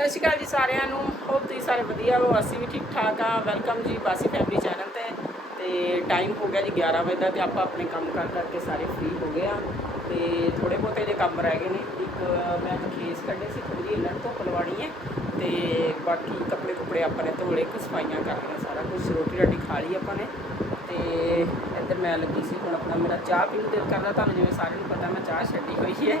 ਸਤਿ ਸ਼੍ਰੀ ਅਕਾਲ ਜੀ ਸਾਰਿਆਂ ਨੂੰ। ਹੋਪ ਤੁਸੀਂ ਸਾਰੇ ਵਧੀਆ ਹੋ। ਅਸੀਂ ਵੀ ਠੀਕ ਠਾਕ ਆ। ਵੈਲਕਮ ਜੀ ਬਾਸੀ ਫੈਮਿਲੀ ਚੈਨਲ ਤੇ। ਤੇ ਟਾਈਮ ਹੋ ਗਿਆ ਜੀ 11 ਵਜੇ ਦਾ ਤੇ ਆਪਾਂ ਆਪਣੇ ਕੰਮ ਕਰ ਕਰਕੇ ਸਾਰੇ ਫ੍ਰੀ ਹੋ ਗਏ ਆ। ਤੇ ਥੋੜੇ ਬਹੁਤੇ ਜੇ ਕੰਮ ਰਹਿ ਗਏ ਨੇ। ਇੱਕ ਮੈਂ ਖੇਸ ਕੱਢੇ ਸੀ ਥੋੜੀ ਜਿਹੀ, ਇਹਨਾਂ ਨੂੰ ਧੁੱਪ ਲਵਾਣੀ ਹੈ। ਤੇ ਬਾਕੀ ਕੱਪੜੇ ਕੁਪੜੇ ਆਪਾਂ ਨੇ ਧੋਲੇ ਕੁ ਸਫਾਈਆਂ ਕਰ ਲਈਆਂ ਸਾਰਾ ਕੁਝ ਰੋਟੀ ਰਾਟੀ ਖਾ ਲਈ ਆਪਾਂ ਨੇ। ਤੇ ਇੱਧਰ ਮੈਂ ਲੱਗੀ ਸੀ ਹੁਣ ਆਪਣਾ ਮੇਰਾ ਚਾਹ ਪੀਣ ਨੂੰ ਦਿਲ ਕਰਦਾ। ਤੁਹਾਨੂੰ ਜਿਵੇਂ ਸਾਰਿਆਂ ਨੂੰ ਪਤਾ ਮੈਂ ਚਾਹ ਛੱਡੀ ਹੋਈ ਹੈ।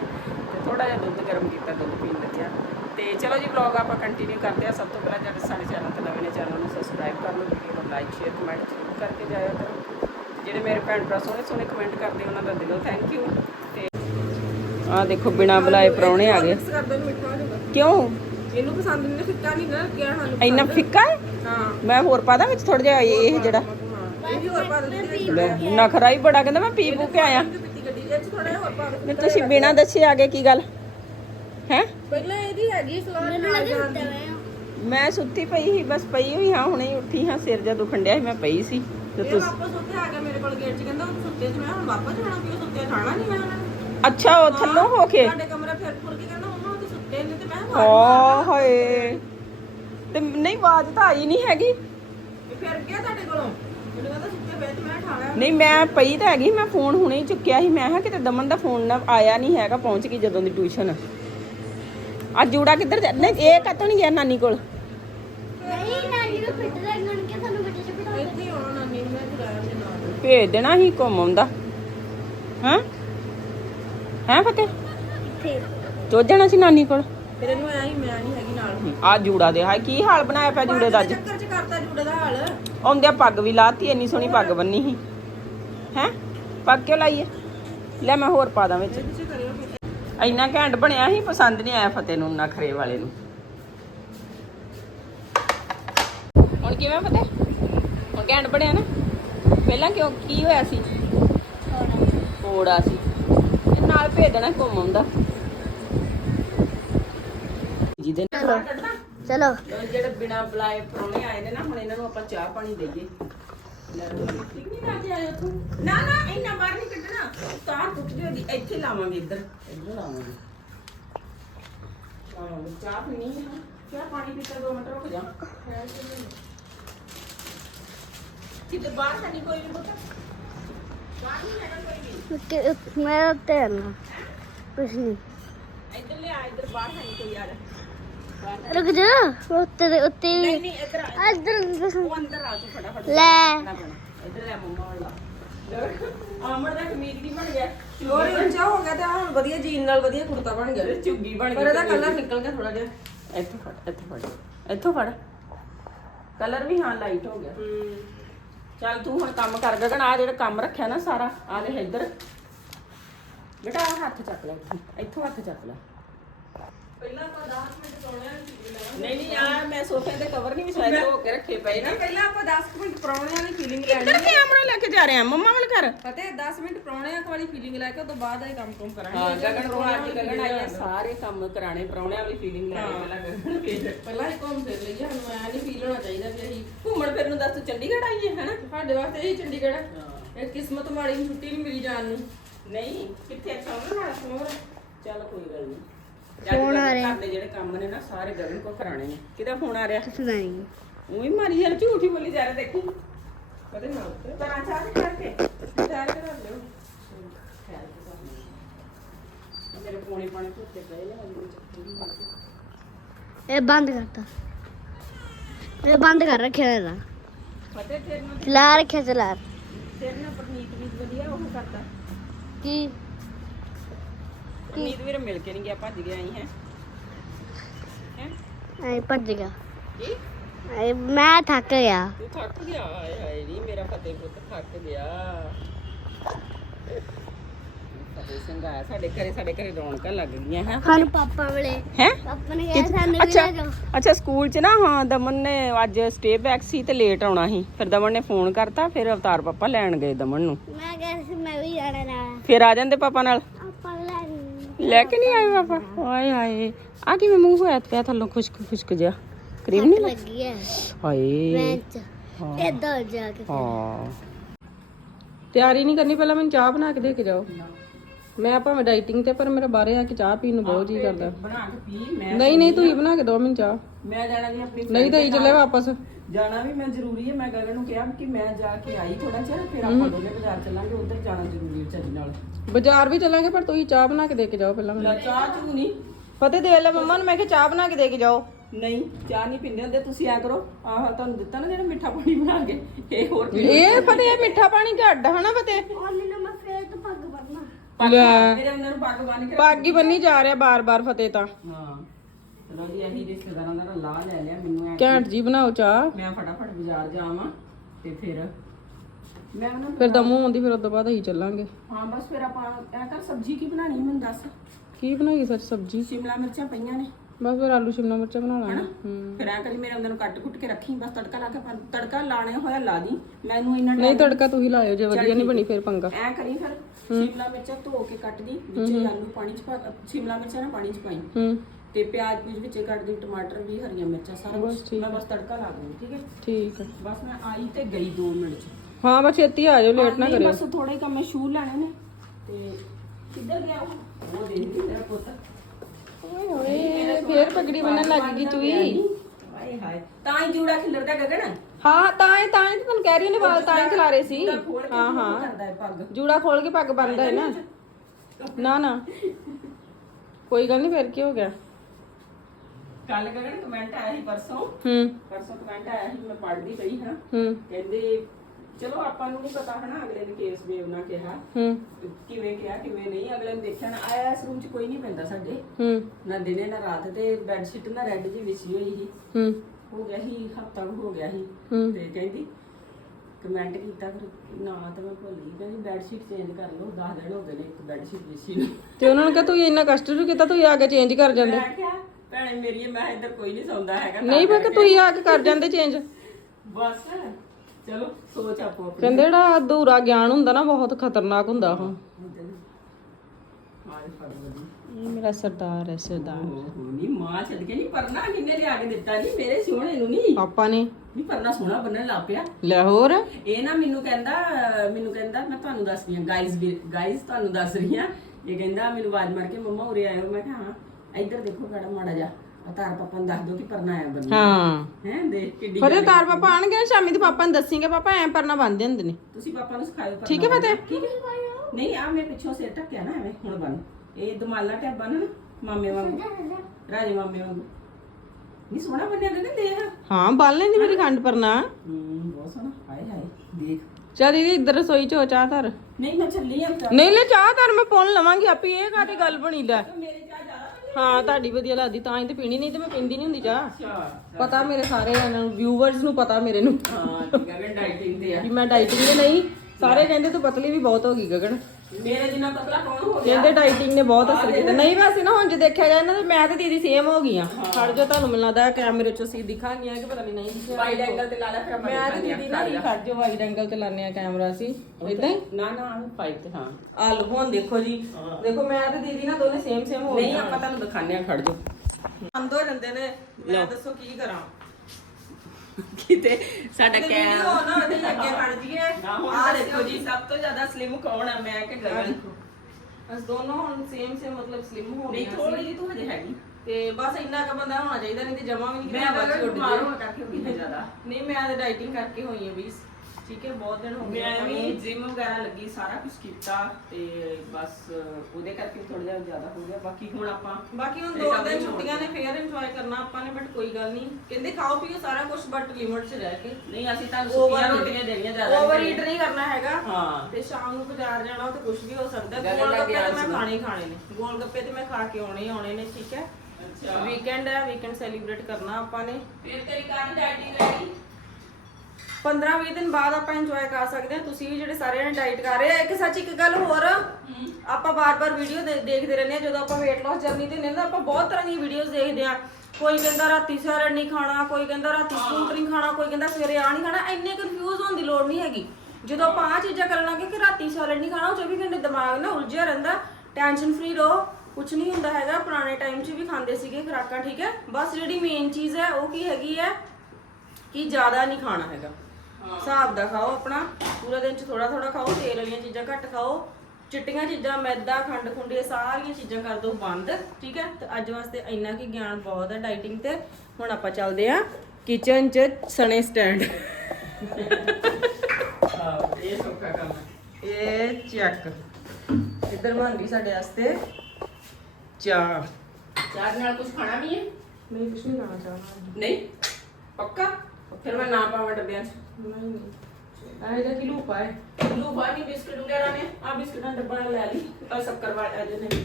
ਤੇ ਥੋੜਾ ਜਿਹਾ ਦੁੱਧ ਗਰਮ ਕੀਤਾ, ਦੁੱਧ ਪੀਣ ਲੱਗਿਆ। ਤੇ ਚਲੋ ਜੀ ਵਲੌਗ ਆਪਾਂ ਕੰਟੀਨਿਊ ਕਰਦੇ ਆ ਸਭ ਤੋਂ ਪਹਿਲਾਂ ਜਦ ਸਾਡੇ ਚੈਨਲ ਤੇ ਨਵੇਂ ਨੇ ਚੈਨਲ ਨੂੰ ਸਬਸਕ੍ਰਾਈਬ ਕਰ ਲਓ ਵੀਡੀਓ ਨੂੰ ਲਾਈਕ ਸ਼ੇਅਰ ਕਮੈਂਟ ਜ਼ਰੂਰ ਕਰਕੇ ਜਾਇਆ ਕਰੋ। ਜਿਹੜੇ ਮੇਰੇ ਭੈਣ ਭਰਾ ਸੋਹਣੇ ਸੋਹਣੇ ਕਮੈਂਟ ਕਰਦੇ ਉਹਨਾਂ ਦਾ ਦਿਲੋਂ ਥੈਂਕ ਯੂ ਤੇ ਆਹ ਦੇਖੋ ਬਿਨਾ ਬੁਲਾਏ ਪ੍ਰਾਹੁਣੇ ਆ ਗਏ। ਕਿਉਂ? ਇਹਨੂੰ ਪਸੰਦ ਨਹੀਂ ਫਿੱਕਾ ਨਹੀਂ ਨਾ ਗਿਆ ਸਾਨੂੰ ਇੰਨਾ ਫਿੱਕਾ ਹੈ? ਹਾਂ। ਮੈਂ ਹੋਰ ਪਾਦਾ ਵਿੱਚ ਥੋੜਾ ਜਿਹਾ ਇਹ ਜਿਹੜਾ? ਇਹ ਵੀ ਹੋਰ ਪਾ ਦਿੰਦੇ ਲੈ, ਨਖਰਾ ਹੀ ਬੜਾ ਕਹਿੰਦਾ ਮੈਂ ਪੀ ਪੂ ਕੇ ਆਇਆ। ਪਾ ਤੁਸੀਂ ਬਿਨਾ ਦੱਸੇ ਆ ਗਏ ਕੀ ਗੱਲ? ਹੈ? ਪਹਿਲਾਂ ਇਹਦੀ ਹੈਗੀ ਸਲਾਹ ਨਾਲ ਜਾਣ ਦੀ। ਮੈਂ ਸੁੱਤੀ ਪਈ ਸੀ ਬਸ ਪਈ ਹੋਈ ਹਾਂ ਹੁਣੇ ਹੀ ਉੱਠੀ ਹਾਂ ਸਿਰ ਜਾ ਦੁਖਣ ਡਿਆ ਸੀ ਮੈਂ ਪਈ ਸੀ। ਤੇ ਇਹ ਤੁਸੀਂ ਵਾਪਸ ਉੱਥੇ ਆ ਗਿਆ ਮੇਰੇ ਕੋਲ ਗੇਟ 'ਚ ਕਹਿੰਦਾ ਉਹ ਸੁੱਤੇ 'ਚ ਮੈਂ ਹੁਣ ਵਾਪਸ ਜਾਣਾ ਵੀ ਉਹ ਸੁੱਤੇ ਠਾਣਾ ਨਹੀਂ ਮੈਂ ਉਹਨਾਂ ਨੂੰ। ਅੱਛਾ ਉਹ ਥੱਲੋਂ ਹੋ ਕੇ? ਸਾਡੇ ਕਮਰੇ ਫਿਰ ਫੁਰ ਕੇ ਕਹਿੰਦਾ ਉਹਨਾਂ ਉਹ ਸੁੱਤੇ ਨੇ ਤੇ ਮੈਂ ਹਾਏ। ਤੇ ਨਹੀਂ ਆਵਾਜ਼ ਤਾਂ ਆਈ ਨਹੀਂ ਹੈਗੀ। ਇਹ ਫਿਰ ਗਿਆ ਤੁਹਾਡੇ ਕੋਲੋਂ? ਮੈਨੂੰ ਕਹਿੰਦਾ ਸੁੱਤੇ ਪਏ ਤੇ ਮੈਂ ਠਾਣਾ। ਨਹੀਂ ਮੈਂ ਪਈ ਤਾਂ ਹੈਗੀ ਮੈਂ ਫੋਨ ਹੁਣੇ ਹੀ ਚੁੱਕਿਆ ਸੀ ਮੈਂ ਕਿਹਾ ਕਿਤੇ ਦਮਨ ਦਾ ਫੋਨ ਨਾ ਆਇਆ ਨਹੀਂ ਹੈਗਾ ਪਹੁੰਚ ਗਈ ਜਦੋਂ ਦੀ ਟਿਊਸ਼ਨ ਆ ਜੂੜਾ ਕਿੱਧਰ ਜਾ- ਨਹੀਂ ਇਹ ਕਦੋਂ ਨਹੀਂ ਗਿਆ ਨਾਨੀ ਕੋਲ? ਨਹੀਂ ਨਾਨੀ ਨੂੰ ਫਿੱਟ ਲੱਗਣ ਕੇ ਸਾਨੂੰ ਗੱਡੀ 'ਚ ਬਿਠਾ ਇੱਥੇ ਹੀ ਆਉਣਾ ਨਾਨੀ ਨੂੰ ਮੈਂ ਜੁੜਾਇਆ ਦੇ ਨਾਲ। ਭੇਜ ਦੇਣਾ ਸੀ ਘੁੰਮ ਆਉਂਦਾ। ਹਾਂ? ਹੈ ਫਤਿਹ? ਇੱਥੇ। ਚੋ ਜਾਣਾ ਸੀ ਨਾਨੀ ਕੋਲ? ਫਿਰ ਇਹਨੂੰ ਆਇਆ ਹੀ ਮੈਂ ਨਹੀਂ ਹੈਗੀ ਨਾਲ। ਆ ਜੂੜਾ ਦੇ ਹਾਏ ਕੀ ਹਾਲ ਬਣਾਇਆ ਪਿਆ ਜੂੜੇ ਦਾ ਅੱਜ? ਚੱਕਰ 'ਚ ਕਰਤਾ ਜੂੜੇ ਦਾ ਹਾਲ। ਆਉਂਦਿਆਂ ਪੱਗ ਵੀ ਲਾਤੀ ਇੰਨੀ ਸੋਹਣੀ ਪੱਗ ਬੰਨੀ ਸੀ। ਹੈ? ਪੱਗ ਕਿਉਂ ਲਾਈ ਹੈ ਲੈ ਮੈਂ ਹੋਰ ਪਾ ਦਾਂ ਵਿੱਚ। ਕਰਿਓ ਫਿਰ। ਇੰਨਾ ਘੈਂਟ ਬਣਿਆ ਸੀ ਪਸੰਦ ਨਹੀਂ ਆਇਆ ਫਤਿਹ ਨੂੰ ਨਖਰੇ ਵਾਲੇ ਨੂੰ। ਹੁਣ ਕਿਵੇਂ ਫਤਿਹ? ਹੁਣ ਘੈਂਟ ਬਣਿਆ ਨਾ? ਪਹਿਲਾਂ ਕਿਉਂ ਕੀ ਹੋਇਆ ਸੀ? ਕੋੜਾ ਸੀ। ਇਹ ਨਾਲ ਭੇਜ ਦੇਣਾ ਘੁੰਮ ਆਉਂਦਾ। ਜਿਹਦੇ ਨਾਲ ਚਲੋ। ਜਿਹੜੇ ਬਿਨਾ ਬੁਲਾਏ ਪਰੋਣੇ ਆਏ ਨੇ ਨਾ ਹੁਣ ਇਹਨਾਂ ਨੂੰ ਆਪਾਂ ਚਾਹ ਪਾਣੀ ਦੇਈਏ। ਨਾ ਨਾ ਕੱਢਣਾ ਟੁੱਟ ਜਾਏਗੀ ਇੱਥੇ ਲਾਵਾਂਗੇ ਇੱਧਰ। ਇੱਧਰ ਲਾਵਾਂਗੇ। ਲਾਵਾਂਗੇ। ਚਾਹ ਪੀਣੀ ਹੈ ਨਾ ਚਾਹ ਪਾਣੀ ਪੀਤਾ ਦੋ ਮਿੰਟ ਰੁਕ ਜਾ। ਕਿਤੇ ਬਾਹਰ ਤਾਂ ਨਹੀਂ ਕੋਈ ਨਹੀਂ ਪਤਾ। ਬਾਹਰ ਨਹੀਂ ਹੈਗਾ ਕੋਈ ਵੀ। ਕਿ- ਮੈਂ ਉੱਤੇ ਆਣਾ ਕੁਛ ਨਹੀਂ। ਇੱਧਰ ਲਿਆ ਇੱਧਰ ਬਾਹਰ ਹੈ ਨਹੀਂ ਕੋਈ ਯਾਰ ਰੁਕ ਜਾ ਉੱਤੇ ਦੇ ਉੱਤੇ ਨਹੀਂ ਨਹੀਂ ਇੱਧਰ ਆ। ਇੱਧਰ ਉਹ ਅੰਦਰ ਆ ਤੂੰ ਫਟਾਫਟ। ਲੈ। ਇੱਧਰ ਲੈ ਮੰਮਾ ਵਾਲਾ। ਆਮੜ ਦਾ ਕਮੀਜ਼ ਕੀ ਬਣ ਗਿਆ। ਲੋਰ ਇੰਚਾ ਹੋ ਗਿਆ ਤੇ ਆਹ ਹੁਣ ਵਧੀਆ ਜੀਨ ਨਾਲ ਵਧੀਆ ਕੁੜਤਾ ਬਣ ਗਿਆ। ਝੁੱਗੀ ਬਣ ਪਰ ਗਈ ਇਹਦਾ ਕਲਰ ਨਿਕਲ ਗਿਆ ਥੋੜਾ ਜਿਹਾ। ਇੱਥੋਂ ਫੜ ਇੱਥੋਂ ਫੜ ਇੱਥੋਂ ਫੜ। ਕਲਰ ਵੀ ਹਾਂ ਲਾਈਟ ਹੋ ਗਿਆ। ਚੱਲ ਤੂੰ ਹੁਣ ਕੰਮ ਕਰ ਗਗਨ ਆ ਜਿਹੜਾ ਕੰਮ ਰੱਖਿਆ ਨਾ ਸਾਰਾ ਆ ਦੇ ਇੱਧਰ। ਬੇਟਾ ਹੱਥ ਚੱਕ ਲੈ ਇੱਥੋਂ ਹੱਥ ਚੱਕ ਲੈ। ਪਹਿਲਾਂ ਆਪਾਂ 10 ਮਿੰਟ ਸੋਣਿਆ ਨਹੀਂ ਨਹੀਂ ਨਹੀਂ ਯਾਰ ਮੈਂ ਸੋਫੇ ਤੇ ਕਵਰ ਨਹੀਂ ਵਿਛਾਏ ਧੋ ਕੇ ਰੱਖੇ ਪਏ ਨਾ। ਪਹਿਲਾਂ ਆਪਾਂ 10 ਮਿੰਟ ਪਰੌਣਿਆਂ ਦੀ ਫੀਲਿੰਗ ਕਿੱਧਰ ਲੈਣੀ ਕੈਮਰਾ ਲੈ ਕੇ ਜਾ ਰਹੇ ਆ ਮੰਮਾ ਵੱਲ ਕਰ ਪਤਾ ਹੈ 10 ਮਿੰਟ ਪਰੌਣਿਆਂ ਵਾਲੀ ਫੀਲਿੰਗ ਲੈ ਕੇ ਉਹ ਤੋਂ ਬਾਅਦ ਇਹ ਕੰਮ ਕੰਮ ਕਰਾਂਗੇ। ਹਾਂ ਗਗਨ ਕੋਲ ਅੱਜ ਗਗਨ ਆਈ ਆ ਸਾਰੇ ਕੰਮ ਕਰਾਣੇ ਪਰੌਣਿਆਂ ਵਾਲੀ ਫੀਲਿੰਗ ਲੈਣੀ ਪਹਿਲਾਂ ਗਗਨ ਫੇਰ। ਪਹਿਲਾਂ ਹੀ ਘੁੰਮ ਫਿਰ ਲਈਏ ਸਾਨੂੰ ਐ ਨਹੀਂ ਫੀਲ ਹੋਣਾ ਚਾਹੀਦਾ ਵੀ ਅਸੀਂ ਘੁੰਮਣ ਫਿਰਨ ਨੂੰ ਦੱਸ ਤੂੰ ਚੰਡੀਗੜ੍ਹ ਆਈ ਹੈ ਹਨਾ? ਸਾਡੇ ਵਾਸਤੇ ਇਹੀ ਚੰਡੀਗੜ੍ਹ ਹੈ। ਇਹ ਕਿਸਮਤ ਮਾੜੀ ਨੂੰ ਛੁੱਟੀ ਨਹੀਂ ਮਿਲੀ ਜਾਣ ਨੂੰ। ਨਹੀਂ ਕਿੱਥੇ ਅੱਛਾ ਚੱਲ ਕੋਈ ਗੱਲ ਨਹੀਂ ਫੋਨ ਆ ਰਿਹਾ। ਘਰ ਦੇ ਜਿਹੜੇ ਕੰਮ ਨੇ ਨਾ ਸਾਰੇ ਗਗਨ ਕੋ ਕਰਾਣੇ ਨੇ। ਕਿਹਦਾ ਫੋਨ ਆ ਰਿਹਾ? ਨਹੀਂ। ਉਹੀ ਮਾਰੀ ਯਾਰ ਝੂਠੀ ਬੋਲੀ ਜਾ ਰਿਹਾ ਦੇਖੀ। ਕਦੇ ਨਾ ਉੱਤੇ ਤਰਾਂ ਚਾਹ ਨਹੀਂ ਕਰਕੇ। ਤਿਆਰ ਕਰਾ ਲਿਓ। ਖਿਆਲ ਤੇ ਕਰ ਲਿਓ। ਮੇਰੇ ਪੋਣੇ ਪਾਣੇ ਧੁੱਤੇ ਪਏ ਨੇ ਅੰਦਰ ਚੱਕੀ ਇਹ ਬੰਦ ਕਰਤਾ। ਇਹ ਬੰਦ ਕਰ ਰੱਖਿਆ ਇਹਦਾ। ਫਤੇ ਤੇਰੇ ਨਾਲ ਚਲਾ ਰੱਖਿਆ ਚਲਾ ਤੇਰੇ ਨਾਲ ਪਰਨੀਤ ਵੀ ਵਧੀਆ ਉਹ ਕਰਦਾ ਕੀ? ਪਰਨੀਤ ਵੀਰ ਮਿਲ ਕੇ ਨਹੀਂ ਗਿਆ ਭੱਜ ਗਿਆ ਆਈ ਹੈ? ਹੈ? ਐ ਭੱਜ ਗਿਆ। ਕੀ? ਐ ਮੈਂ ਥੱਕ ਗਿਆ। ਤੂੰ ਥੱਕ ਗਿਆ? ਹਾਏ ਹਾਏ ਨਹੀਂ ਮੇਰਾ ਫਤਿਹ ਪੁੱਤ ਥੱਕ ਗਿਆ। ਫਤਿਹ ਸਿੰਘ ਆਇਆ ਸਾਡੇ ਘਰੇ ਸਾਡੇ ਘਰੇ ਰੌਣਕਾਂ ਲੱਗ ਗਈਆਂ ਹੈ? ਸਾਨੂੰ ਪਾਪਾ ਵੇਲੇ। ਹੈ? ਪਾਪਾ ਨੇ ਕਿਹਾ ਸਾਨੂੰ ਵੀ ਅੱਛਾ ਲੈ ਜਾਓ। ਅੱਛਾ ਸਕੂਲ 'ਚ ਨਾ ਹਾਂ ਦਮਨ ਨੇ ਅੱਜ ਸਟੇ ਬੈਕ ਸੀ ਤੇ ਲੇਟ ਆਉਣਾ ਸੀ। ਫਿਰ ਦਮਨ ਨੇ ਫੋਨ ਕਰਤਾ ਫਿਰ ਅਵਤਾਰ ਪਾਪਾ ਲੈਣ ਗਏ ਦਮਨ ਨੂੰ। ਮੈਂ ਕਿਹਾ ਸੀ ਮੈਂ ਵੀ ਜਾਣਾ ਨਾਲ। ਫਿਰ ਆ ਜਾਂਦੇ ਪਾਪਾ ਨਾਲ? ਲੈ ਕੇ ਨਹੀਂ ਆਏ ਪਾਪਾ ਹਾਏ ਹਾਏ। ਆ ਕਿਵੇਂ ਮੂੰਹ ਹੋਇਆ ਪਿਆ ਥੱਲੋਂ? ਖੁਸ਼ਕ ਖੁਸ਼ਕ ਜਿਹਾ। ਕਰੀਮ ਨਹੀਂ ਲੱਗ ਹੈ ਹਾਏ। ਹਾਂ। ਇੱਧਰ ਜਾ ਕੇ ਹਾਂ। ਤਿਆਰੀ ਨਹੀਂ ਕਰਨੀ ਪਹਿਲਾਂ ਮੈਨੂੰ ਚਾਹ ਬਣਾ ਕੇ ਦੇ ਕੇ ਜਾਓ। ਮੈਂ ਭਾਵੇਂ ਡਾਈਟਿੰਗ ਤੇ ਪਰ ਮੇਰਾ ਬਾਹਰੇ ਆ ਕੇ ਚਾਹ ਪੀਣ ਨੂੰ ਬਹੁਤ ਜੀ ਕਰਦਾ। ਬਣਾ ਕੇ ਪੀ ਮੈਂ ਨਹੀਂ ਨਹੀਂ ਤੂੰ ਹੀ ਬਣਾ ਕੇ ਦੋ ਮੈਨੂੰ ਚਾਹ। ਮੈਂ ਜਾਣਾ ਜੀ ਆਪਣੀ ਨਹੀਂ ਤਾਂ ਹੀ ਚੱਲੇ ਵਾਪਸ। ਜਾਣਾ ਵੀ ਮੈਂ ਜ਼ਰੂਰੀ ਹੈ ਮੈਂ ਗਗਨ ਨੂੰ ਕਿਹਾ ਕਿ ਮੈਂ ਜਾ ਕੇ ਆਈ ਥੋੜਾ ਚਿਰ ਫਿਰ ਆਪਾਂ ਦੋਨੇ ਬਾਜ਼ਾਰ ਚੱਲਾਂਗੇ ਉਧਰ ਜਾਣਾ ਜ਼ਰੂਰੀ ਹੈ ਚੱਜ ਨਾਲ। ਬਾਜ਼ਾਰ ਵੀ ਚੱਲਾਂਗੇ ਪਰ ਤੁਸੀਂ ਚਾਹ ਬਣਾ ਕੇ ਦੇ ਕੇ ਜਾਓ ਪਹਿਲਾਂ ਮੈਨੂੰ। ਲੈ ਚਾਹ ਚੂ ਨਹੀਂ। ਫਤਿਹ ਦੇ ਲੈ ਮੰਮਾ ਨੂੰ ਮੈਂ ਕਿਹਾ ਚਾਹ ਬਣਾ ਕੇ ਦੇ ਕੇ ਜਾਓ। ਨਹੀਂ ਚਾਹ ਨਹੀਂ ਪੀਂਦੇ ਹੁੰਦੇ ਤੁਸੀਂ ਆ ਕਰੋ। ਆਹ ਤੁਹਾਨੂੰ ਦਿੱਤਾ ਨਾ ਜਿਹੜਾ ਮਿੱਠਾ ਪਾਣੀ ਬਣਾ ਕੇ ਇਹ ਹੋਰ ਪੀ ਇਹ ਫਤਿਹ ਇਹ ਮਿੱਠਾ ਪਾਣੀ ਕਿ ਅੱਡ ਹਨਾ ਫਤਿਹ ਉਹਨੇ ਨਾ ਮੈਂ ਫੇਰ ਤੋਂ ਪੱਗ ਬੰਨਾ ਪੱਗ ਲੈ। ਮੇਰੇ ਅੰਦਰ ਨੂੰ ਪੱਗ ਬੰਨ ਕੇ ਪੱਗ ਹੀ ਬੰਨੀ ਜਾ ਰਿਹਾ ਬਾਰ-ਬਾਰ ਫਤਿਹ ਤਾਂ। ਹਾਂ। ਚਲੋ ਜੀ ਇਹੀ ਰਿਸ਼ਤੇਦਾਰਾਂ ਦਾ ਲਾ ਲੈ ਲਿਆ ਮੈਨੂੰ ਐ ਘੈਂਟ ਜੀ ਬਣਾਓ ਚਾਹ। ਮੈਂ ਫਟਾਫਟ ਬਾਜ਼ਾਰ ਜਾਵਾਂ ਤੇ ਫਿਰ ਮੈਂ ਨਾ ਫਿਰ ਦਮੂ ਆਉਂਦੀ ਫਿਰ ਉਦੋਂ ਬਾਅਦ ਅਸੀਂ ਚੱਲਾਂਗੇ। ਹਾਂ ਬਸ ਫਿਰ ਆਪਾਂ ਐ ਕਰ ਸਬਜ਼ੀ ਕੀ ਬਣਾਣੀ ਮੈਨੂੰ ਦੱਸ? ਕੀ ਬਣਾਈ ਸੱਚ ਸਬਜੀ? ਸ਼ਿਮਲਾ ਮਿਰਚਾਂ ਪਈਆਂ ਨੇ। ਬਸ ਫਿਰ ਆਲੂ ਸ਼ਿਮਲਾ ਮਿਰਚਾਂ ਬਣਾ ਲਾਂਗੇ। ਹੂੰ। ਫਿਰ ਐ ਕਰੀ ਮੇਰੇ ਅੰਦਰ ਨੂੰ ਕੱਟ ਕੁੱਟ ਕੇ ਰੱਖੀ ਬਸ ਤੜਕਾ ਲਾ ਕੇ ਪਾ- ਤੜਕਾ ਲਾਣੇ ਹੋਇਆ ਲਾ ਦੀ। ਮੈਨੂੰ ਇੰਨਾ ਨਹੀਂ ਤੜਕਾ ਤੂੰ ਹੀ ਲਾਇਓ ਜੇ ਵਧੀਆ ਨਹੀਂ ਬਣੀ ਫਿਰ ਪੰਗਾ। ਐ ਕਰੀ ਫਿਰ ਸ਼ਿਮਲਾ ਮਿਰਚਾਂ ਧੋ ਕੇ ਕੱਟ ਦੀ ਵਿੱਚ ਆਲੂ ਪਾਣੀ ਚ ਪਾ ਸ਼ਿਮਲਾ ਮਿਰਚਾਂ ਨਾ ਪਾਣੀ ਚ ਪਾਈ। ਹੂੰ। ਤੇ ਪਿਆਜ਼ ਪੀਜ ਵਿੱਚ ਕੱਟ ਦੀ ਟਮਾਟਰ ਵੀ ਹਰੀਆਂ ਮਿਰਚਾਂ ਸਾਰਾ ਬਸ ਕੁਝ ਠੀਕ ਮੈਂ ਬਸ ਤੜਕਾ ਲਾ ਦੂੰਗੀ ਠੀਕ ਹੈ? ਠੀਕ ਹੈ ਬਸ ਮੈਂ ਆਈ ਤੇ ਗਈ 2 ਮਿੰਟ ਚ। ਹਾਂ ਬਸ ਛੇਤੀ ਆ ਜਾਓ ਲੇਟ ਨਾ ਨਹੀਂ, ਕਰਿਓ। ਬਸ ਥੋੜੇ ਕੰਮ ਮੈਂ ਸ਼ੂ ਲੈਣੇ ਨੇ। ਤੇ ਕਿੱਧਰ ਗਿਆ ਉਹ? ਉਹ ਦੇਖਦੀ ਤੇਰਾ ਪੁੱਤ। ਓਏ ਹੋਏ ਫੇਰ ਪਗੜੀ ਬੰਨਣ ਲੱਗ ਗਈ ਚੂਈ ਹਾਏ ਹਾਏ ਤਾਂ ਹੀ ਜੂੜਾ ਖਿਲਰਦਾ ਗਗਨ। ਹਾਂ ਤਾਂ ਹੀ ਤਾਂ ਹੀ ਤਾਂ ਤੁਹਾਨੂੰ ਕਹਿ ਰਹੀ ਨੇ ਵਾਲ ਤਾਂ ਹੀ ਖਿਲਾ ਰਹੇ ਸੀ। ਜੂੜਾ ਖੋਲ ਕੇ ਹਾਂ ਹਾਂ ਹਾਂ। ਕਰਦਾ ਹੈ ਪੱਗ। ਜੂੜਾ ਖੋਲ ਕੇ ਪੱਗ ਬੰਨਦਾ ਹੈ ਨਾ। ਨਾ ਨਾ ਕੋਈ ਗੱਲ ਨਹੀਂ ਫਿਰ ਕੀ ਹੋ ਗਿਆ? ਕੱਲ ਗਗਨ ਕਮੈਂਟ ਆਇਆ ਸੀ ਪਰਸੋਂ। ਹੂੰ। ਪਰਸੋਂ ਕਮੈਂਟ ਆਇਆ ਸੀ ਮੈਂ ਪੜ੍ਹਦੀ ਪਈ ਹਾਂ ਹੂੰ। ਕਹਿੰਦੇ ਚਲੋ ਆਪਾਂ ਨੂੰ ਨਹੀਂ ਪਤਾ ਹਨਾ ਅਗਲੇ ਨੇ ਕੇਸ ਵੇਵ ਨਾ ਕਿਹਾ। ਹੂੰ। ਕਿਵੇਂ ਕਿਹਾ ਕਿਵੇਂ ਨਹੀਂ ਅਗਲੇ ਨੇ ਦੇਖਿਆ ਨਾ। ਆਇਆ ਇਸ ਰੂਮ 'ਚ ਕੋਈ ਨਹੀਂ ਪੈਂਦਾ ਸਾਡੇ। ਹੂੰ। ਨਾ ਦਿਨੇ ਨਾ ਰਾਤ ਤੇ ਬੈੱਡ ਸ਼ੀਟ ਨਾ ਰੈੱਡ ਜੀ ਵਿਛੀ ਹੋਈ ਸੀ। ਹੂੰ। ਹੋ ਗਿਆ ਸੀ ਹਫਤਾ ਹੋ ਗਿਆ ਸੀ। ਹੂੰ। ਤੇ ਕਹਿੰਦੀ ਕਮੈਂਟ ਕੀਤਾ ਫਿਰ ਨਾ ਤਾਂ ਮੈਂ ਭੁੱਲ ਗਈ। ਕਹਿੰਦੀ ਬੈੱਡ ਸ਼ੀਟ ਚੇਂਜ ਕਰ ਲਓ 10 ਦਿਨ ਹੋ ਗਏ ਨੇ ਇੱਕ ਬੈੱਡ ਸ਼ੀਟ ਵਿਛੀ ਨੂੰ। ਤੇ ਉਹਨਾਂ ਨੇ ਕਿਹਾ ਤੂੰ ਇੰਨਾ ਕਸ਼ਟ ਜੂ ਕੀਤਾ? ਤੂੰ ਆ ਕੇ ਚੇਂਜ ਕਰ ਜਾਂਦੇ। ਮੈਂ ਕਿਹਾ ਭੈਣੇ ਮੇਰੀ ਮੈਂ ਇੱਧਰ ਕੋਈ ਨਹੀਂ ਸੌਂਦਾ ਹੈਗਾ ਨਹੀਂ ਮੈਂ ਕਿ। ਤੂੰ ਆ ਕੇ ਕਰ ਜਾਂਦੇ ਚੇਂਜ ਬਸ ਚਲੋ ਸੋਚ ਆਪੋ ਆਪਣੀ। ਕਹਿੰਦੇ ਜਿਹੜਾ ਅਧੂਰਾ ਗਿਆਨ ਹੁੰਦਾ ਨਾ ਬਹੁਤ ਖਤਰਨਾਕ ਹੁੰਦਾ ਉਹ। ਮਾਰ ਫੜ ਵਧੀ ਇਹ ਮੇਰਾ ਸਰਦਾਰ ਹੈ ਸਰਦਾਰ। ਨਹੀਂ ਮਾਂ ਛੱਡ ਕੇ ਨਹੀਂ ਪਰਨਾ ਕਿੰਨੇ ਲਿਆ ਕੇ ਦਿੱਤਾ ਨਹੀਂ ਮੇਰੇ ਸੋਹਣੇ ਨੂੰ ਨਹੀਂ ਪਾਪਾ ਨੇ। ਨਹੀਂ ਪਰਨਾ ਸੋਹਣਾ ਬੰਨਣ ਲੱਗ ਪਿਆ। ਲੈ ਹੋਰ। ਇਹ ਨਾ ਮੈਨੂੰ ਕਹਿੰਦਾ ਮੈਨੂੰ ਕਹਿੰਦਾ ਮੈਂ ਤੁਹਾਨੂੰ ਦੱਸ ਰਹੀ ਹਾਂ ਗਾਇਜ਼ ਗਾਇਜ਼ ਤੁਹਾਨੂੰ ਦੱਸ ਰਹੀ ਹਾਂ। ਇਹ ਕਹਿੰਦਾ ਮੈਨੂੰ ਆਵਾਜ਼ ਮਾਰ ਕੇ ਮੰਮਾ ਉਰੇ ਆਇਓ ਮੈਂ ਕਿਹਾ ਹਾਂ। ਇੱਧਰ ਦੇਖੋ ਕਿਹੜਾ ਮਾੜਾ ਜਾ ਤਾਰ ਪਾਪਾ ਨੂੰ ਦੱਸ ਦਿਓ ਕਿ ਪਰਨਾ ਆਇਆ ਬੰਨ ਹਾਂ। ਹੈ ਦੇਖ ਕਿੱਡੀ ਫਤਿਹ ਤਾਰ ਪਾਪਾ ਆਣਗੇ ਨਾ ਸ਼ਾਮੀ ਤੇ ਪਾਪਾ ਨੂੰ ਦੱਸਿੰਗੇ ਪਾਪਾ ਐ ਪਰਨਾ ਬੰਨਦੇ ਹੁੰਦੇ ਨੇ। ਤੁਸੀਂ ਪਾਪਾ ਨੂੰ ਸਿਖਾਇਓ ਪਰਨਾ ਠੀਕ ਹੈ ਫਤਿਹ? ਠੀਕ ਹੈ। ਨਹੀਂ ਆ ਮੈਂ ਪਿੱਛੋਂ ਸਿਰ ਢੱਕਿਆ ਨਾ ਐਵੇਂ ਹੁਣ ਬੰਨ ਇਹ ਦਮਾਲਾ ਟੈਬ ਬੰਨ ਨਾ ਮਾਮੇ ਵਾਂਗੂ। ਰਾਜੇ ਮਾਮੇ ਵਾਂਗੂ। ਨਹੀਂ ਸੋਹਣਾ ਬੰਨਿਆ ਗਗਨ ਦੇਖ ਹਾਂ ਬੰਨ ਲੈਂਦੀ ਮੇਰੀ ਖੰਡ ਪਰਨਾ। ਹੂੰ ਬਹੁਤ ਸੋਹਣਾ। ਹਾਏ ਹਾਏ ਦੇਖ। ਚੱਲ ਦੀਦੀ ਇੱਧਰ ਰਸੋਈ ਚ ਹੋ ਚਾਹ ਧਰ। ਨਹੀਂ ਮੈਂ ਚੱਲੀ ਆ। ਨਹੀਂ ਲੈ ਚਾਹ ਧਰ ਮੈਂ ਪੁੰਨ ਲਵਾਂਗੀ ਆਪੀ ਇਹ ਕਾਦੀ ਗੱਲ ਬਣੀ ਲੈ। ਮੇਰੇ ਹਾਂ ਤੁਹਾਡੀ ਵਧੀਆ ਲੱਗਦੀ ਤਾਂ ਹੀ ਤੇ ਪੀਣੀ ਨਹੀਂ ਤੇ ਮੈਂ ਪੀਂਦੀ ਨਹੀਂ ਹੁੰਦੀ ਚਾਹ। ਅੱਛਾ ਪਤਾ ਮੇਰੇ ਸਾਰੇ ਇਹਨਾਂ ਨੂੰ ਵਿਊਵਰਸ ਨੂੰ ਪਤਾ ਮੇਰੇ ਨੂੰ। ਹਾਂ ਗਗਨ ਡਾਈਟਿੰਗ ਤੇ ਆ। ਕਿ ਮੈਂ ਡਾਈਟਿੰਗ ਤੇ ਨਹੀਂ। ਸਾਰੇ ਕਹਿੰਦੇ ਤੂੰ ਪਤਲੀ ਵੀ ਬਹੁਤ ਹੋ ਗਈ ਗਗਨ। ਮੇਰੇ ਜਿੰਨਾ ਪਤਲਾ ਕੌਣ ਹੋ ਗਿਆ? ਕਹਿੰਦੇ ਡਾਈਟਿੰਗ ਨੇ ਬਹੁਤ ਅਸਰ ਕੀਤਾ। ਨਹੀਂ ਵੈਸੇ ਨਾ ਹੁਣ ਜੇ ਦੇਖਿਆ ਜਾਏ ਨਾ ਤੇ ਮੈਂ ਤੇ ਦੀਦੀ ਸੇਮ ਹੋ ਗਈਆਂ ਖੜ ਜੋ ਤੁਹਾਨੂੰ ਮੈਨੂੰ ਲੱਗਦਾ ਕੈਮਰੇ 'ਚ ਸੀ ਦਿਖਾਈਆਂ ਕਿ ਪਤਾ ਨਹੀਂ ਨਹੀਂ ਦਿਖਿਆ। ਵਾਈਡ ਐਂਗਲ ਤੇ ਲਾ ਲੈ ਫਿਰ ਮੈਂ ਤੇ। ਦੀਦੀ ਨਾ ਹੀ ਖੜ ਜੋ ਵਾਈਡ ਐਂਗਲ ਤੇ ਲਾਣੇ ਆ ਕੈਮਰਾ ਸੀ ਇਦਾਂ ਹੀ? ਨਾ ਨਾ ਫਾਈਵ ਤੇ ਹਾਂ। ਆ ਲੋ ਹੁਣ ਦੇਖੋ ਜੀ। ਦੇਖੋ ਮੈਂ ਤੇ ਦੀਦੀ ਨਾ ਦੋਨੇ ਸੇਮ ਸੇਮ ਹੋ ਨਹੀਂ ਗਈਆਂ ਆਪਾਂ ਤੁਹਾਨੂੰ ਦਿਖਾਣੇ ਆ ਖੜ ਜੋ ਬੰਦ ਹੋ ਜਾਂਦੇ ਨੇ। ਮੈਂ ਦੱਸੋ ਕੀ ਕਰਾਂ? ਕਿਤੇ ਸਾਡਾ ਕੈਮ। ਵੀਡੀਓ ਨਾ ਉਹਦੇ ਅੱਗੇ ਖੜ ਜੀਏ। ਤਾਂ ਦੇਖੋ ਜੀ ਸਭ ਤੋਂ ਜ਼ਿਆਦਾ ਸਲਿਮ ਕੌਣ ਆ ਮੈਂ ਕਿ ਗਗਨ? ਅਸ ਦੋਨੋਂ ਹੁਣ ਸੇਮ ਸੇਮ ਮਤਲਬ ਸਲਿਮ ਹੋ ਨਹੀਂ ਗਈਆਂ ਥੋੜੀ ਜਿਹੀ ਤੂੰ ਹਜੇ ਹੈਗੀ। ਤੇ ਬਸ ਇੰਨਾ ਕ ਬੰਦਾ ਹੋਣਾ ਚਾਹੀਦਾ ਨਹੀਂ ਤੇ ਜਮਾ ਵੀ ਨਹੀਂ ਮੈਂ ਬਸ ਜੇ। ਹੋਣ ਕਰਕੇ ਹੋ ਗਈ ਹੈ ਜ਼ਿਆਦਾ। ਨਹੀਂ ਮੈਂ ਤਾਂ ਡਾਈਟਿੰਗ ਕਰਕੇ ਹੋਈ ਹਾਂ ਵੀ ਠੀਕ ਹੈ ਬਹੁਤ ਦਿਨ ਹੋ ਗਏ ਮੈਂ ਵੀ। ਜਿਮ ਵਗੈਰਾ ਲੱਗੀ ਸਾਰਾ ਕੁਝ ਕੀਤਾ ਤੇ ਬਸ ਉਹਦੇ ਕਰਕੇ ਥੋੜਾ ਜਿਹਾ ਜ਼ਿਆਦਾ ਹੋ ਗਿਆ। ਬਾਕੀ ਹੁਣ ਆਪਾਂ ਬਾਕੀ ਹੁਣ ਦੋ ਦਿਨ ਛੁੱਟੀਆਂ ਨੇ ਫੇਰ ਇੰਜੋਏ ਕਰਨਾ ਆਪਾਂ ਨੇ ਬਟ ਕੋਈ ਗੱਲ ਨਹੀਂ। ਕਹਿੰਦੇ ਖਾਓ ਪੀਓ ਸਾਰਾ ਕੁਝ ਬਟ ਲਿਮਟ 'ਚ ਰਹਿ ਕੇ। ਨਹੀਂ ਅਸੀਂ ਤੁਹਾਨੂੰ ਸੁੱਕੀਆਂ ਰੋਟੀਆਂ ਦੇਣੀਆਂ ਜ਼ਿਆਦਾ ਓਵਰ ਈਟ ਨਹੀਂ ਕਰਨਾ ਹੈਗਾ। ਹਾਂ। ਤੇ ਸ਼ਾਮ ਨੂੰ ਬਾਜ਼ਾਰ ਜਾਣਾ ਤੇ ਕੁਝ ਵੀ ਹੋ ਸਕਦਾ। ਗੋਲ ਗੱਪੇ ਤਾਂ ਮੈਂ। ਖਾਣੇ ਖਾਣੇ ਨੇ। ਗੋਲ ਗੱਪੇ ਤੇ ਮੈਂ ਖਾ ਕੇ ਆਉਣੇ ਹੀ ਆਉਣੇ ਨੇ ਠੀਕ ਹੈ? ਅੱਛਾ। ਵੀਕਐਂਡ ਹੈ ਵੀਕਐਂਡ ਸੈਲੀਬ੍ਰੇਟ ਕਰਨਾ ਆਪਾਂ ਨੇ। ਫਿਰ ਤੇਰੀ ਕਾਹਦੀ ਡਾਈਟਿੰਗ ਰਹੀ 15-20 ਦਿਨ ਬਾਅਦ ਆਪਾਂ ਇੰਜੋਏ ਕਰ ਸਕਦੇ ਹਾਂ। ਤੁਸੀਂ ਵੀ ਜਿਹੜੇ ਸਾਰੇ ਨੇ ਡਾਈਟ ਕਰ ਰਹੇ ਆ, ਇੱਕ ਸੱਚ ਇੱਕ ਗੱਲ ਹੋਰ, ਆਪਾਂ ਬਾਰ-ਬਾਰ ਵੀਡੀਓ ਦੇਖਦੇ ਰਹਿੰਦੇ ਆ ਜਦੋਂ ਆਪਾਂ weight loss ਜਰਨੀ ਤੇ ਹੁੰਦੇ ਨਾ ਆਪਾਂ ਬਹੁਤ ਤਰ੍ਹਾਂ ਦੀਆਂ ਵੀਡੀਓਜ਼ ਦੇਖਦੇ ਆ ਕੋਈ ਕਹਿੰਦਾ ਰਾਤੀ ਸੈਲਡ ਨਹੀਂ ਖਾਣਾ, ਕੋਈ ਕਹਿੰਦਾ ਰਾਤੀ ਫਰੂਟ ਨਹੀਂ ਖਾਣਾ, ਕੋਈ ਕਹਿੰਦਾ ਸਵੇਰੇ ਆ ਨਹੀਂ ਖਾਣਾ। ਇੰਨੇ ਕਨਫਿਊਜ਼ ਹੋਣ ਦੀ ਲੋੜ ਨਹੀਂ ਹੈਗੀ। ਜਦੋਂ ਆਪਾਂ ਆ ਚੀਜ਼ਾਂ ਕਰਨ ਲੱਗੇ ਕਿ ਰਾਤੀ ਸੈਲਡ ਨਹੀਂ ਖਾਣਾ, ਉਹ 24 ਘੰਟੇ ਦਿਮਾਗ ਨਾ ਉਲਝਿਆ ਰਹਿੰਦਾ। ਟੈਨਸ਼ਨ ਫ੍ਰੀ ਰਹੋ। ਕੁਝ ਨਹੀਂ ਹੁੰਦਾ ਹੈਗਾ। ਪੁਰਾਣੇ ਟਾਈਮ 'ਚ ਵੀ ਖਾਂਦੇ ਸੀਗੇ ਖੁਰਾਕਾਂ, ਠੀਕ ਹੈ? ਬਸ ਜਿਹੜੀ ਮੇਨ ਚੀਜ਼ ਹੈ, ਉਹ ਕੀ ਹੈਗੀ ਹੈ ਕਿ ਜ਼ਿਆਦਾ ਨਹੀਂ ਖਾਣਾ ਹੈਗਾ। ਹਿਸਾਬ ਦਾ ਖਾਓ ਆਪਣਾ। ਪੂਰਾ ਦਿਨ ਚ ਥੋੜਾ ਥੋੜਾ ਖਾਓ ਤੇਲ ਵਾਲੀਆਂ ਚੀਜ਼ਾਂ ਘੱਟ ਖਾਓ। ਚਿੱਟੀਆਂ ਚੀਜ਼ਾਂ ਮੈਦਾ ਖੰਡ ਖੁੰਡੀ ਇਹ ਸਾਰੀਆਂ ਚੀਜ਼ਾਂ ਕਰ ਦੋ ਬੰਦ ਠੀਕ ਹੈ? ਤੇ ਅੱਜ ਵਾਸਤੇ ਇੰਨਾ ਕੀ ਗਿਆਨ ਬਹੁਤ ਹੈ ਡਾਈਟਿੰਗ ਤੇ। ਹੁਣ ਆਪਾਂ ਚੱਲਦੇ ਆ ਕਿਚਨ 'ਚ ਸਣੇ ਸਟੈਂਡ ਇਹ ਸੌਖਾ ਕੰਮ ਹੈ। ਇਹ ਚੈੱਕ। ਇੱਧਰ ਬਣ ਸਾਡੇ ਵਾਸਤੇ ਚਾਹ। ਚਾਹ ਨਾਲ ਕੁਝ ਖਾਣਾ ਵੀ ਹੈ? ਨਹੀਂ ਕੁਛ ਨਹੀਂ ਖਾਣਾ ਚਾਹਣਾ ਨਹੀਂ? ਪੱਕਾ? ਫਿਰ ਮੈਂ ਨਾ ਪਾਵਾਂ ਡੱਬਿਆਂ 'ਚ ਨਹੀਂ ਆਏ ਦਾ ਕਿਲੋ ਪਾਏ ਲੂ ਬਾਨੀ ਬਿਸਕਟ ਵਗੈਰਾ ਨੇ ਆ ਬਿਸਕਟਾਂ ਦਾ ਡੱਬਾ ਲੈ ਲਈ ਤਾਂ ਸ਼ੱਕਰ ਵਾਲਾ ਅਜੇ ਨਹੀਂ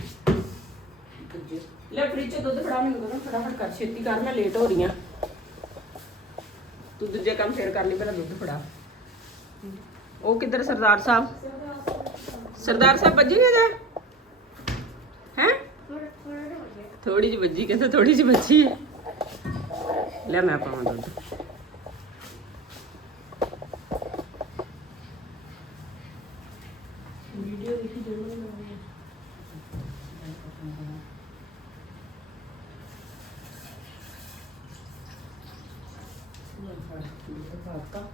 ਦੂਜੇ। ਲੈ ਫ੍ਰਿਜ 'ਚ ਦੁੱਧ ਫੜਾ ਮੈਨੂੰ ਕਹਿੰਦਾ ਫਟਾਫਟ ਕਰ ਛੇਤੀ ਕਰ ਮੈਂ ਲੇਟ ਹੋ ਰਹੀ ਆ ਤੂੰ ਦੂਜੇ ਕੰਮ ਫੇਰ ਕਰ ਲਈ ਪਹਿਲਾਂ ਦੁੱਧ ਫੜਾ ਉਹ ਕਿੱਧਰ ਸਰਦਾਰ ਸਾਹਿਬ ਸਰਦਾਰ ਸਾਹਿਬ ਵੱਜੀ ਨੇ ਜਾ ਹੈ ਥੋੜਾ ਥੋੜਾ ਹੋ ਗਿਆ ਥੋੜੀ ਜਿਹੀ ਵੱਜੀ ਕਹਿੰਦਾ ਥੋੜੀ ਜਿਹੀ ਵੱਜੀ ਹੈ ਲੈ ਮੈਂ ਪਾਵਾਂ ਦੁੱਧ ਵੀਡੀਓ ਦੇਖੀ ਜ਼ਰੂਰ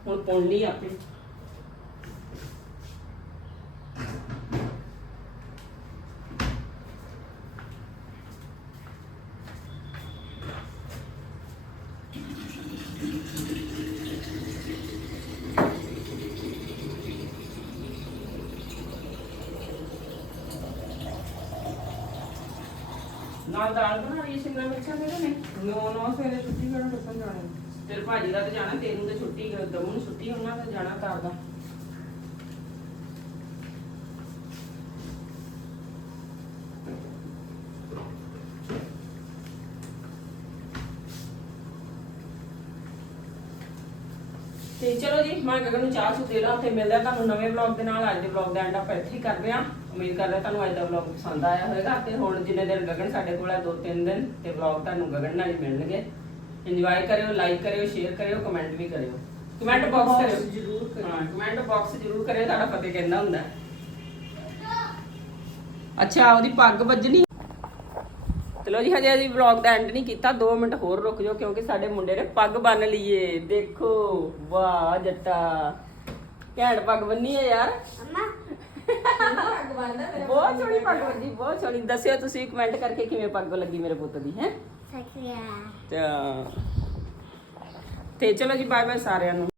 ਹੁਣ ਪੁੰਨ ਆਪੇ। ਨਾਲ ਦਾਲ ਬਣਾ ਰਹੀ ਹੈ ਸ਼ਿਮਲਾ ਮਿਰਚਾਂ ਮੇਰੇ ਨੇ ਨੋ ਨੋ ਸਵੇਰੇ ਛੁੱਟੀ ਕਰਨ ਦੱਸਣ ਜਾਣੇ। ਤੇਰੇ ਭਾਜੀ ਦਾ ਤੇ ਜਾਣਾ ਤੈਨੂੰ ਤੇ ਛੁੱਟੀ, ਦਮੂ ਨੂੰ ਛੁੱਟੀ, ਉਹਨਾਂ ਦਾ ਜਾਣਾ ਘਰ ਤੇ ਚਲੋ ਜੀ, ਮੈਂ ਗਗਨ ਨੂੰ ਚਾਹ ਚੂ ਦੇ ਲਾਂ ਤੇ ਮਿਲਦਾ ਤੁਹਾਨੂੰ ਨਵੇਂ ਵਲੌਗ ਦੇ ਨਾਲ। ਅੱਜ ਦੇ ਵਲੌਗ ਦਾ ਐਂਡ ਆਪਾਂ ਇੱਥੇ ਹੀ ਕਰਦੇ ਹਾਂ। ਉਮੀਦ ਕਰਦੇ ਤੁਹਾਨੂੰ ਅੱਜ ਦਾ ਵਲੌਗ ਪਸੰਦ ਆਇਆ ਹੋਵੇਗਾ। ਤੇ ਹੁਣ ਜਿੰਨੇ ਦਿਨ ਗਗਨ ਸਾਡੇ ਕੋਲ ਹੈ ਦੋ ਤਿੰਨ ਦਿਨ, ਤੇ ਵਲੌਗ ਤੁਹਾਨੂੰ ਗਗਨ ਨਾਲ ਹੀ ਮਿਲਣਗੇ। ਇੰਜੋਏ ਕਰਿਓ ਲਾਈਕ ਕਰਿਓ ਸ਼ੇਅਰ ਕਰਿਓ ਕਮੈਂਟ ਵੀ ਕਰਿਓ। ਕਮੈਂਟ ਬਾਕਸ ਕਰਿਓ। ਜ਼ਰੂਰ ਕਰਿਓ। ਹਾਂ ਕਮੈਂਟ ਬਾਕਸ ਜ਼ਰੂਰ ਕਰਿਓ ਤੁਹਾਡਾ ਫਤਿਹ ਕਹਿੰਦਾ ਹੁੰਦਾ। ਅੱਛਾ ਉਹਦੀ ਪੱਗ ਵੱਜਣੀ। ਚਲੋ ਜੀ ਹਜੇ ਅਸੀਂ ਵਲੌਗ ਦਾ ਐਂਡ ਨਹੀਂ ਕੀਤਾ। 2 ਮਿੰਟ ਹੋਰ ਰੁਕ ਜਾਓ ਕਿਉਂਕਿ ਸਾਡੇ ਮੁੰਡੇ ਨੇ ਪੱਗ ਬੰਨ ਲਈਏ। ਦੇਖੋ ਵਾਹ ਜੱਟਾ। ਘੈਂਟ ਪੱਗ ਬੰਨੀ ਹੈ ਯਾਰ। ਅੰਮਾ। ਬਹੁਤ ਸੋਹਣੀ ਪੱਗ ਬੰਨੀ ਬਹੁਤ ਸੋਹਣੀ। ਦੱਸਿਓ ਤੁਸੀਂ ਕਮੈਂਟ ਕਰਕੇ ਕਿਵੇਂ ਪੱਗ ਲੱਗੀ ਮੇਰੇ ਪੁੱਤ ਦੀ ਹੈ? ਸਕਿਆ ਤੇ ਤੇ ਚਲੋ ਜੀ ਬਾਏ ਬਾਏ ਸਾਰਿਆਂ ਨੂੰ।